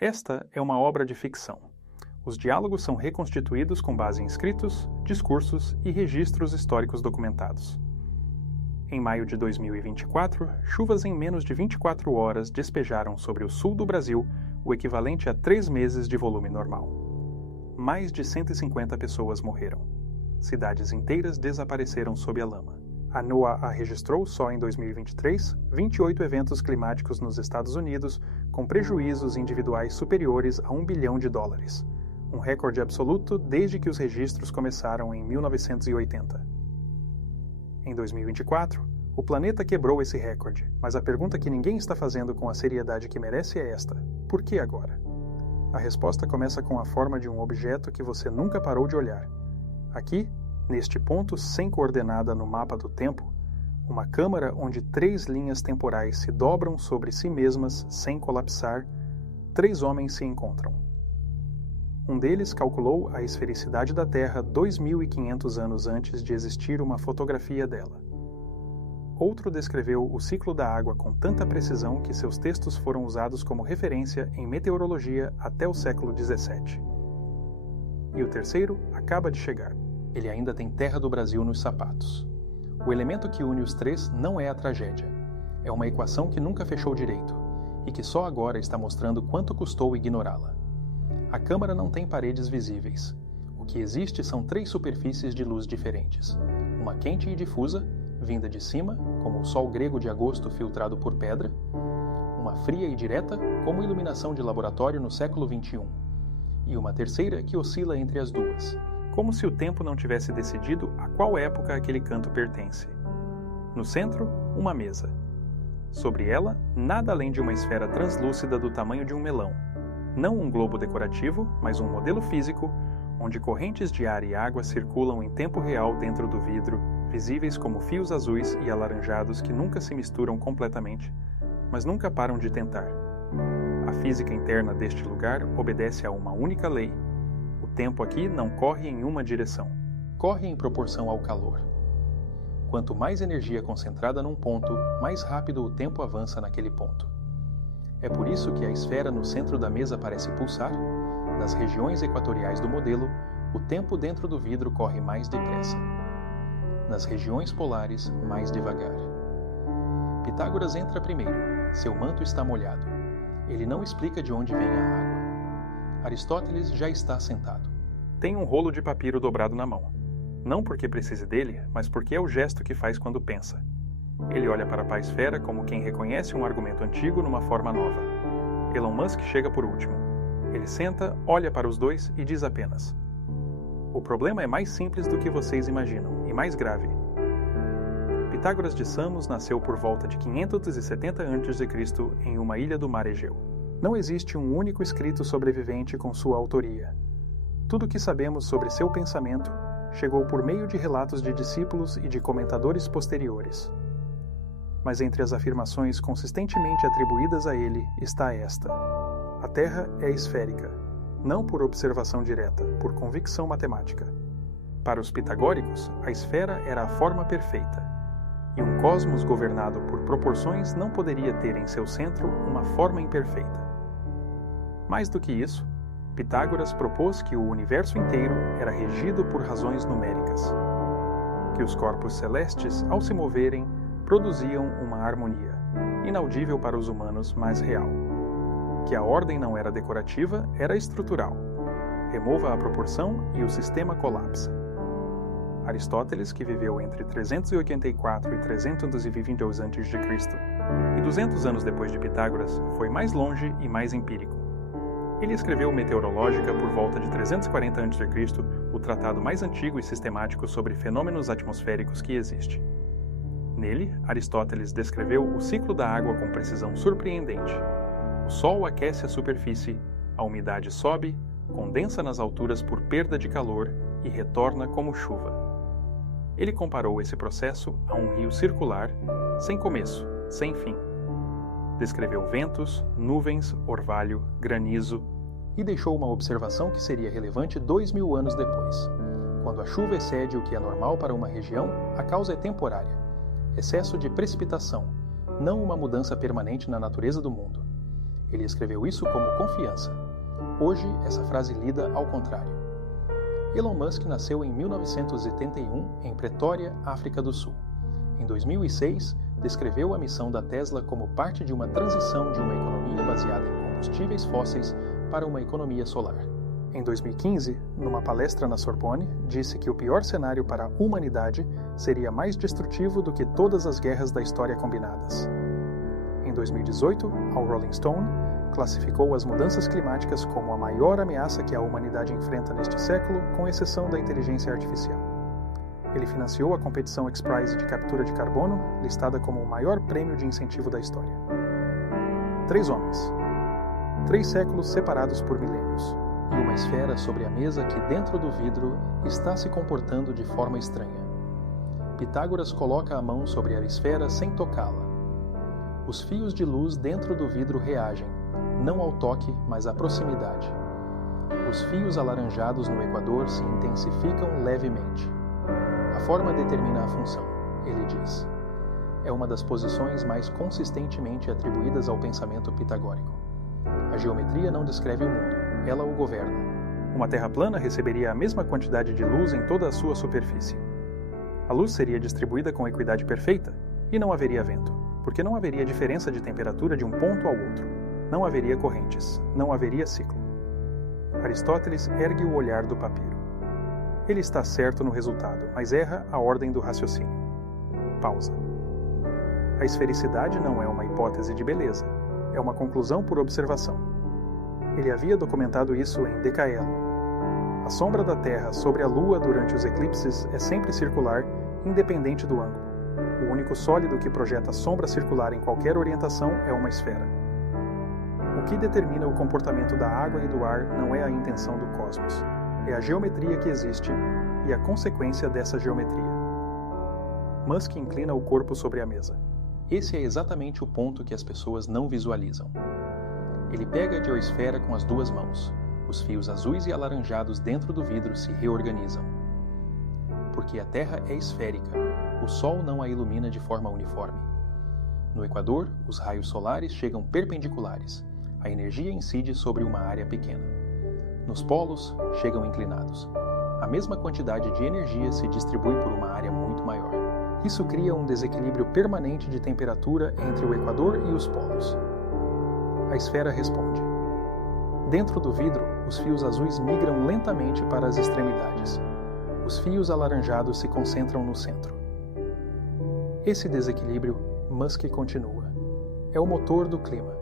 Esta é uma obra de ficção. Os diálogos são reconstituídos com base em escritos, discursos e registros históricos documentados. Em maio de 2024, chuvas em menos de 24 horas despejaram sobre o sul do Brasil o equivalente a 3 meses de volume normal. Mais de 150 pessoas morreram. Cidades inteiras desapareceram sob a lama. A NOAA registrou só em 2023 28 eventos climáticos nos Estados Unidos com prejuízos individuais superiores a US$ 1 bilhão, um recorde absoluto desde que os registros começaram em 1980. Em 2024, o planeta quebrou esse recorde, mas a pergunta que ninguém está fazendo com a seriedade que merece é esta: por que agora? A resposta começa com a forma de um objeto que você nunca parou de olhar. Aqui, neste ponto sem coordenada no mapa do tempo, uma câmara onde 3 linhas temporais se dobram sobre si mesmas sem colapsar, 3 homens se encontram. Um deles calculou a esfericidade da Terra 2.500 anos antes de existir uma fotografia dela. Outro descreveu o ciclo da água com tanta precisão que seus textos foram usados como referência em meteorologia até o século XVII. E o terceiro acaba de chegar. Ele ainda tem terra do Brasil nos sapatos. O elemento que une os 3 não é a tragédia. É uma equação que nunca fechou direito e que só agora está mostrando quanto custou ignorá-la. A câmara não tem paredes visíveis. O que existe são 3 superfícies de luz diferentes. Uma quente e difusa, vinda de cima, como o sol grego de agosto filtrado por pedra. Uma fria e direta, como iluminação de laboratório no século XXI. E uma terceira que oscila entre as duas. Como se o tempo não tivesse decidido a qual época aquele canto pertence. No centro, uma mesa. Sobre ela, nada além de uma esfera translúcida do tamanho de um melão. Não um globo decorativo, mas um modelo físico, onde correntes de ar e água circulam em tempo real dentro do vidro, visíveis como fios azuis e alaranjados que nunca se misturam completamente, mas nunca param de tentar. A física interna deste lugar obedece a uma única lei. O tempo aqui não corre em uma direção. Corre em proporção ao calor. Quanto mais energia concentrada num ponto, mais rápido o tempo avança naquele ponto. É por isso que a esfera no centro da mesa parece pulsar. Nas regiões equatoriais do modelo, o tempo dentro do vidro corre mais depressa. Nas regiões polares, mais devagar. Pitágoras entra primeiro. Seu manto está molhado. Ele não explica de onde vem a água. Aristóteles já está sentado. Tem um rolo de papiro dobrado na mão. Não porque precise dele, mas porque é o gesto que faz quando pensa. Ele olha para a paisfera como quem reconhece um argumento antigo numa forma nova. Elon Musk chega por último. Ele senta, olha para os dois e diz apenas: o problema é mais simples do que vocês imaginam, e mais grave. Pitágoras de Samos nasceu por volta de 570 a.C. em uma ilha do mar Egeu. Não existe um único escrito sobrevivente com sua autoria. Tudo o que sabemos sobre seu pensamento chegou por meio de relatos de discípulos e de comentadores posteriores. Mas entre as afirmações consistentemente atribuídas a ele está esta: a Terra é esférica, não por observação direta, por convicção matemática. Para os pitagóricos, a esfera era a forma perfeita, e um cosmos governado por proporções não poderia ter em seu centro uma forma imperfeita. Mais do que isso, Pitágoras propôs que o universo inteiro era regido por razões numéricas, que os corpos celestes, ao se moverem, produziam uma harmonia, inaudível para os humanos, mas real, que a ordem não era decorativa, era estrutural. Remova a proporção e o sistema colapsa. Aristóteles, que viveu entre 384 e 322 a.C., e 200 anos depois de Pitágoras, foi mais longe e mais empírico. Ele escreveu Meteorológica por volta de 340 a.C., o tratado mais antigo e sistemático sobre fenômenos atmosféricos que existe. Nele, Aristóteles descreveu o ciclo da água com precisão surpreendente. O Sol aquece a superfície, a umidade sobe, condensa nas alturas por perda de calor e retorna como chuva. Ele comparou esse processo a um rio circular, sem começo, sem fim. Descreveu ventos, nuvens, orvalho, granizo e deixou uma observação que seria relevante 2000 anos depois. Quando a chuva excede o que é normal para uma região, a causa é temporária. Excesso de precipitação, não uma mudança permanente na natureza do mundo. Ele escreveu isso como confiança. Hoje, essa frase lida ao contrário. Elon Musk nasceu em 1971 em Pretória, África do Sul. Em 2006, descreveu a missão da Tesla como parte de uma transição de uma economia baseada em combustíveis fósseis para uma economia solar. Em 2015, numa palestra na Sorbonne, disse que o pior cenário para a humanidade seria mais destrutivo do que todas as guerras da história combinadas. Em 2018, ao Rolling Stone, classificou as mudanças climáticas como a maior ameaça que a humanidade enfrenta neste século, com exceção da inteligência artificial. Ele financiou a competição X-Prize de captura de carbono, listada como o maior prêmio de incentivo da história. 3 homens. 3 séculos separados por milênios. E uma esfera sobre a mesa que, dentro do vidro, está se comportando de forma estranha. Pitágoras coloca a mão sobre a esfera sem tocá-la. Os fios de luz dentro do vidro reagem, não ao toque, mas à proximidade. Os fios alaranjados no equador se intensificam levemente. A forma determina a função, ele diz. É uma das posições mais consistentemente atribuídas ao pensamento pitagórico. A geometria não descreve o mundo, ela o governa. Uma terra plana receberia a mesma quantidade de luz em toda a sua superfície. A luz seria distribuída com equidade perfeita e não haveria vento, porque não haveria diferença de temperatura de um ponto ao outro. Não haveria correntes, não haveria ciclo. Aristóteles ergue o olhar do papiro. Ele está certo no resultado, mas erra a ordem do raciocínio. Pausa. A esfericidade não é uma hipótese de beleza, é uma conclusão por observação. Ele havia documentado isso em Decaelo. A sombra da Terra sobre a Lua durante os eclipses é sempre circular, independente do ângulo. O único sólido que projeta sombra circular em qualquer orientação é uma esfera. O que determina o comportamento da água e do ar não é a intenção do cosmos, é a geometria que existe e a consequência dessa geometria. Musk inclina o corpo sobre a mesa. Esse é exatamente o ponto que as pessoas não visualizam. Ele pega a geosfera com as 2 mãos. Os fios azuis e alaranjados dentro do vidro se reorganizam. Porque a Terra é esférica, o Sol não a ilumina de forma uniforme. No Equador, os raios solares chegam perpendiculares. A energia incide sobre uma área pequena. Nos polos, chegam inclinados. A mesma quantidade de energia se distribui por uma área muito maior. Isso cria um desequilíbrio permanente de temperatura entre o Equador e os polos. A esfera responde. Dentro do vidro, os fios azuis migram lentamente para as extremidades. Os fios alaranjados se concentram no centro. Esse desequilíbrio, Musk continua, é o motor do clima.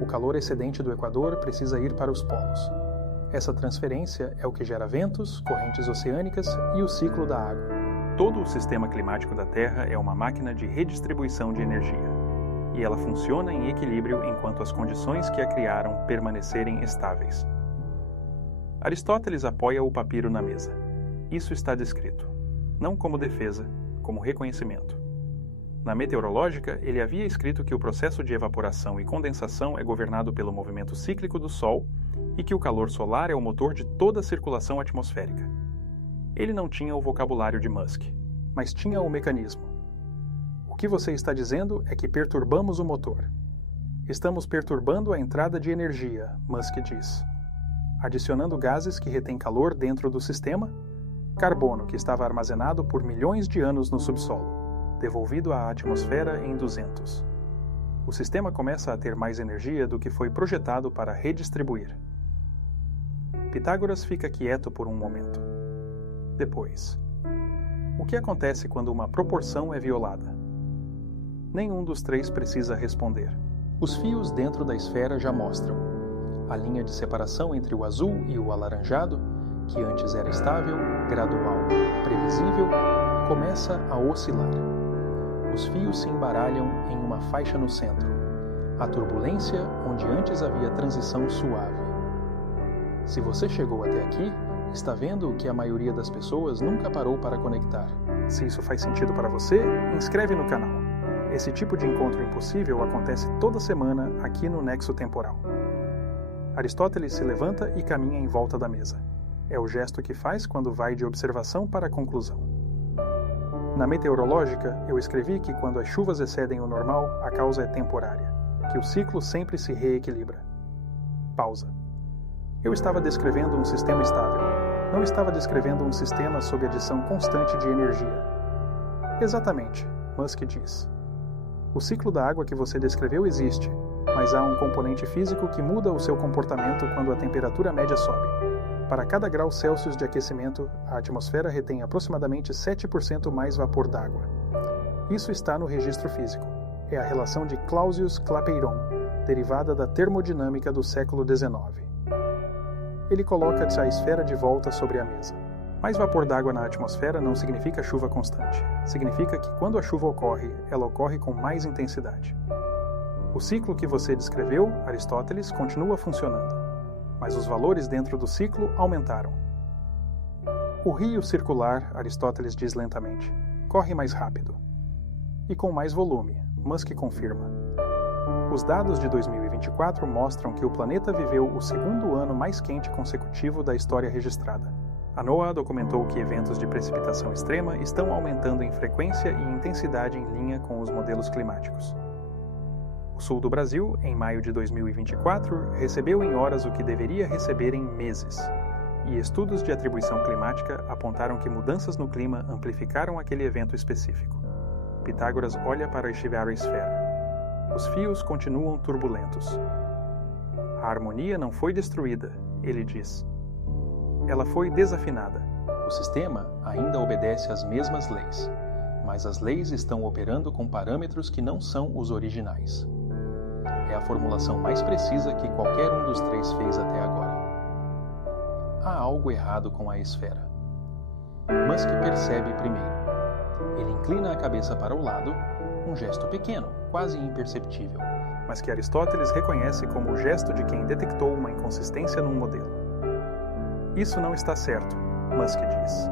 O calor excedente do Equador precisa ir para os polos. Essa transferência é o que gera ventos, correntes oceânicas e o ciclo da água. Todo o sistema climático da Terra é uma máquina de redistribuição de energia, e ela funciona em equilíbrio enquanto as condições que a criaram permanecerem estáveis. Aristóteles apoia o papiro na mesa. Isso está descrito, não como defesa, como reconhecimento. Na meteorológica, ele havia escrito que o processo de evaporação e condensação é governado pelo movimento cíclico do Sol e que o calor solar é o motor de toda a circulação atmosférica. Ele não tinha o vocabulário de Musk, mas tinha o mecanismo. O que você está dizendo é que perturbamos o motor. Estamos perturbando a entrada de energia, Musk diz. Adicionando gases que retêm calor dentro do sistema, carbono que estava armazenado por milhões de anos no subsolo, devolvido à atmosfera em 200. O sistema começa a ter mais energia do que foi projetado para redistribuir. Pitágoras fica quieto por um momento. Depois, o que acontece quando uma proporção é violada? Nenhum dos 3 precisa responder. Os fios dentro da esfera já mostram. A linha de separação entre o azul e o alaranjado, que antes era estável, gradual, previsível, começa a oscilar. Os fios se embaralham em uma faixa no centro. A turbulência onde antes havia transição suave. Se você chegou até aqui, está vendo que a maioria das pessoas nunca parou para conectar. Se isso faz sentido para você, inscreve no canal. Esse tipo de encontro impossível acontece toda semana aqui no Nexo Temporal. Aristóteles se levanta e caminha em volta da mesa. É o gesto que faz quando vai de observação para conclusão. Na meteorológica, eu escrevi que quando as chuvas excedem o normal, a causa é temporária. que o ciclo sempre se reequilibra. Pausa. Eu estava descrevendo um sistema estável. Não estava descrevendo um sistema sob adição constante de energia. Exatamente, Musk diz. O ciclo da água que você descreveu existe, mas há um componente físico que muda o seu comportamento quando a temperatura média sobe. Para cada grau Celsius de aquecimento, a atmosfera retém aproximadamente 7% mais vapor d'água. Isso está no registro físico. É a relação de Clausius-Clapeyron, derivada da termodinâmica do século XIX. Ele coloca a esfera de volta sobre a mesa. Mais vapor d'água na atmosfera não significa chuva constante. Significa que quando a chuva ocorre, ela ocorre com mais intensidade. O ciclo que você descreveu, Aristóteles, continua funcionando, mas os valores dentro do ciclo aumentaram. O rio circular, Aristóteles diz lentamente, corre mais rápido. E com mais volume, Musk confirma. Os dados de 2024 mostram que o planeta viveu o segundo ano mais quente consecutivo da história registrada. A NOAA documentou que eventos de precipitação extrema estão aumentando em frequência e intensidade em linha com os modelos climáticos. O sul do Brasil, em maio de 2024, recebeu em horas o que deveria receber em meses. E estudos de atribuição climática apontaram que mudanças no clima amplificaram aquele evento específico. Pitágoras olha para a esfera. Os fios continuam turbulentos. A harmonia não foi destruída, ele diz. Ela foi desafinada. O sistema ainda obedece às mesmas leis, mas as leis estão operando com parâmetros que não são os originais. É a formulação mais precisa que qualquer um dos três fez até agora. Há algo errado com a esfera. Musk percebe primeiro. Ele inclina a cabeça para o lado, um gesto pequeno, quase imperceptível, mas que Aristóteles reconhece como o gesto de quem detectou uma inconsistência num modelo. Isso não está certo, Musk diz.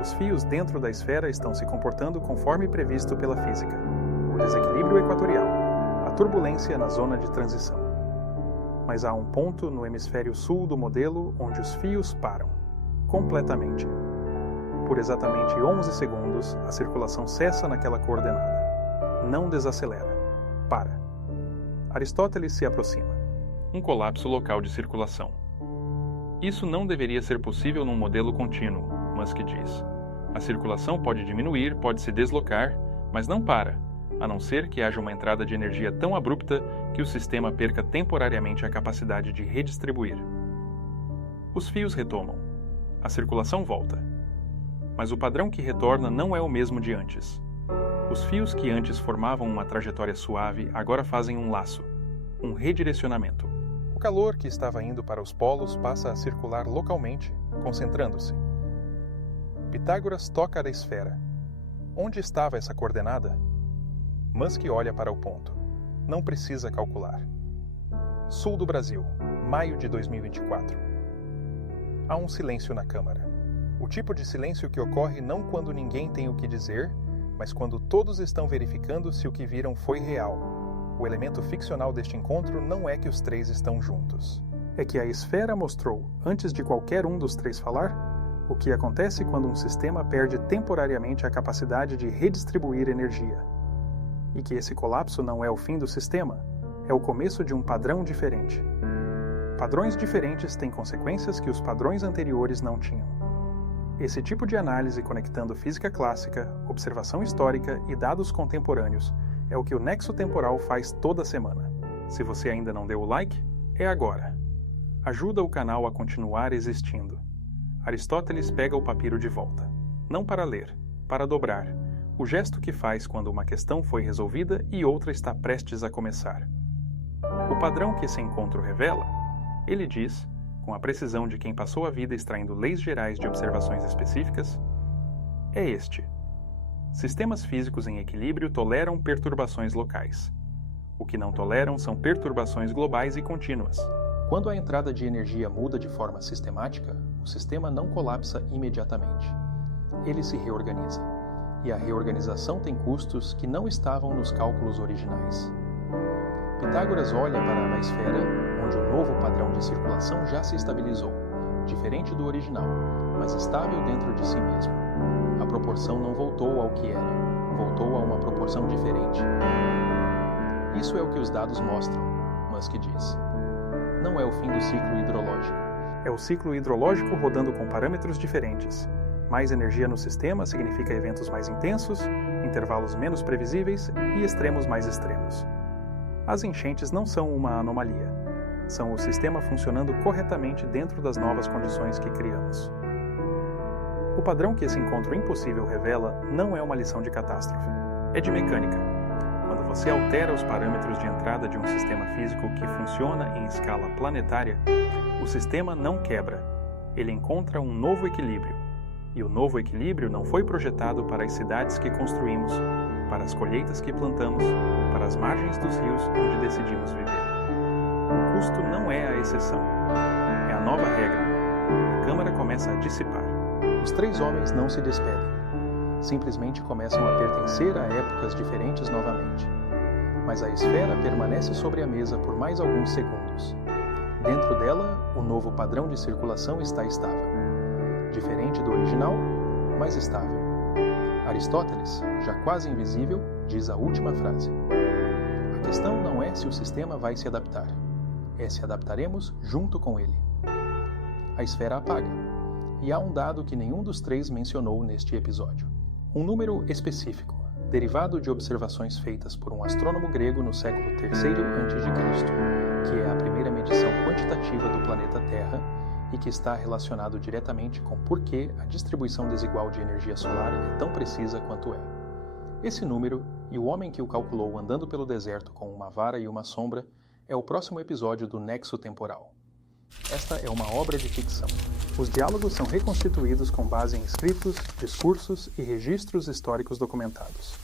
Os fios dentro da esfera estão se comportando conforme previsto pela física. O desequilíbrio equatorial, a turbulência na zona de transição. Mas há um ponto no hemisfério sul do modelo onde os fios param, completamente. Por exatamente 11 segundos, a circulação cessa naquela coordenada. Não desacelera. Para. Aristóteles se aproxima. Um colapso local de circulação. Isso não deveria ser possível num modelo contínuo, Musk diz. A circulação pode diminuir, pode se deslocar, mas não para, a não ser que haja uma entrada de energia tão abrupta que o sistema perca temporariamente a capacidade de redistribuir. Os fios retomam. A circulação volta. Mas o padrão que retorna não é o mesmo de antes. Os fios que antes formavam uma trajetória suave agora fazem um laço, um redirecionamento. O calor que estava indo para os polos passa a circular localmente, concentrando-se. Pitágoras toca a esfera. Onde estava essa coordenada? Musk olha para o ponto. Não precisa calcular. Sul do Brasil, maio de 2024. Há um silêncio na Câmara. O tipo de silêncio que ocorre não quando ninguém tem o que dizer, mas quando todos estão verificando se o que viram foi real. O elemento ficcional deste encontro não é que os três estão juntos. É que a esfera mostrou, antes de qualquer um dos três falar, o que acontece quando um sistema perde temporariamente a capacidade de redistribuir energia. E que esse colapso não é o fim do sistema, é o começo de um padrão diferente. Padrões diferentes têm consequências que os padrões anteriores não tinham. Esse tipo de análise conectando física clássica, observação histórica e dados contemporâneos é o que o Nexo Temporal faz toda semana. Se você ainda não deu o like, é agora. Ajuda o canal a continuar existindo. Aristóteles pega o papiro de volta. Não para ler, para dobrar. O gesto que faz quando uma questão foi resolvida e outra está prestes a começar. O padrão que esse encontro revela, ele diz, com a precisão de quem passou a vida extraindo leis gerais de observações específicas, é este. Sistemas físicos em equilíbrio toleram perturbações locais. O que não toleram são perturbações globais e contínuas. Quando a entrada de energia muda de forma sistemática, o sistema não colapsa imediatamente. Ele se reorganiza. E a reorganização tem custos que não estavam nos cálculos originais. Pitágoras olha para a esfera, onde o novo padrão de circulação já se estabilizou, diferente do original, mas estável dentro de si mesmo. A proporção não voltou ao que era, voltou a uma proporção diferente. Isso é o que os dados mostram, Musk diz. Não é o fim do ciclo hidrológico. É o ciclo hidrológico rodando com parâmetros diferentes. Mais energia no sistema significa eventos mais intensos, intervalos menos previsíveis e extremos mais extremos. As enchentes não são uma anomalia. São o sistema funcionando corretamente dentro das novas condições que criamos. O padrão que esse encontro impossível revela não é uma lição de catástrofe. É de mecânica. Quando você altera os parâmetros de entrada de um sistema físico que funciona em escala planetária, o sistema não quebra. Ele encontra um novo equilíbrio. E o novo equilíbrio não foi projetado para as cidades que construímos, para as colheitas que plantamos, para as margens dos rios onde decidimos viver. O custo não é a exceção. É a nova regra. A câmara começa a dissipar. Os três homens não se despedem. Simplesmente começam a pertencer a épocas diferentes novamente. Mas a esfera permanece sobre a mesa por mais alguns segundos. Dentro dela, o novo padrão de circulação está estável. Diferente do original, mas estável. Aristóteles, já quase invisível, diz a última frase. A questão não é se o sistema vai se adaptar, é se adaptaremos junto com ele. A esfera apaga, e há um dado que nenhum dos três mencionou neste episódio. Um número específico, derivado de observações feitas por um astrônomo grego no século III a.C., que é a primeira medição quantitativa do planeta Terra, e que está relacionado diretamente com por que a distribuição desigual de energia solar é tão precisa quanto é. Esse número, e o homem que o calculou andando pelo deserto com uma vara e uma sombra, é o próximo episódio do Nexo Temporal. Esta é uma obra de ficção. Os diálogos são reconstituídos com base em escritos, discursos e registros históricos documentados.